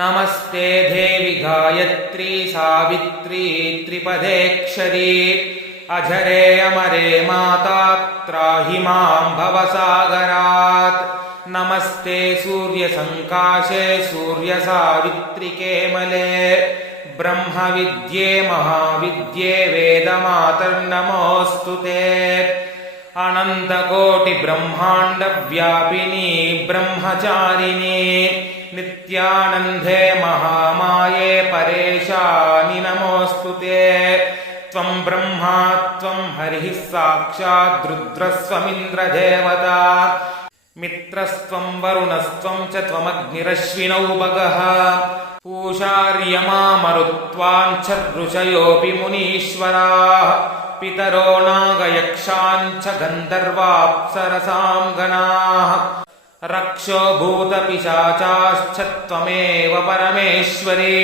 नमस्ते देवि गायत्री सावित्री त्रिपदेक्षरी अजरे अमरे माता त्राहि मां भवसागरात्। नमस्ते सूर्यसङ्काशे सूर्यसावित्रिके मले ब्रह्मविद्ये महाविद्ये वेदमातर्नमोऽस्तु ते। अनन्तकोटिब्रह्माण्डव्यापिनी ब्रह्मचारिणी नित्यानन्दे महामाये परेशानि नमोऽस्तु ते। त्वं ब्रह्मा त्वं हरिः साक्षात् रुद्रस्त्वमिन्द्रदेवता मित्रस्त्वं वरुणस्त्वं च त्वमग्निरश्विनौ भगः पूषार्यमा मरुत्वाञ्छऋषयोऽपि मुनीश्वराः पितरो नागयक्षाञ्च गन्धर्वाप्सरसां गणाः रक्षो भूतपिशाचाश्च त्वमेव परमेश्वरी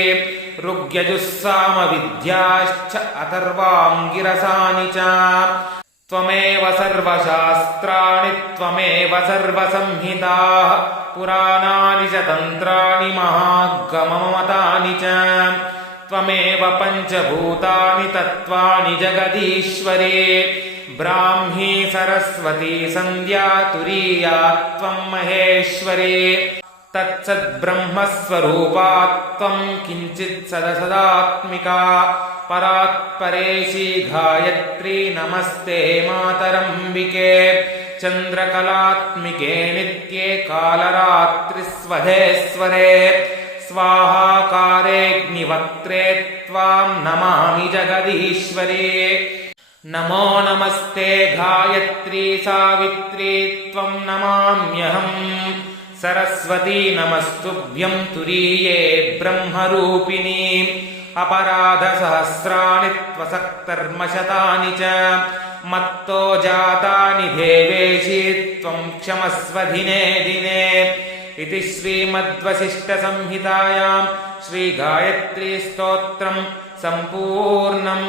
ऋग्यजुस्सामविद्याश्च अथर्वाङ्गिरसानि च त्वमेव सर्वशास्त्राणि त्वमेव सर्वसंहिताः पुराणानि च तन्त्राणि महागममतानि च त्वमेव पञ्चभूतानि तत्त्वानि जगदीश्वरी ब्राह्मी सरस्वती सन्ध्या तुरीया त्वं महेश्वरी तत्सद्ब्रह्मस्वरूपा त्वं किञ्चित् सदसदात्मिका परात्परेशी गायत्री नमस्ते मातरम्बिके चन्द्रकलात्मिके नित्ये कालरात्रिस्वधेश्वरे स्वाहाकारेऽग्निवक्त्रे त्वां नमामि जगदीश्वरी। नमो नमस्ते गायत्री सावित्री त्वं नमाम्यहम् सरस्वती नमस्तुभ्यं तुरीये ब्रह्मरूपिणी अपराधसहस्राणि त्वसक्तर्मशतानि च मत्तो जातानि देवेशी त्वं क्षमस्व दिने दिने इति श्रीमद्वसिष्ठसंहितायां श्रीगायत्री स्तोत्रं सम्पूर्णम्।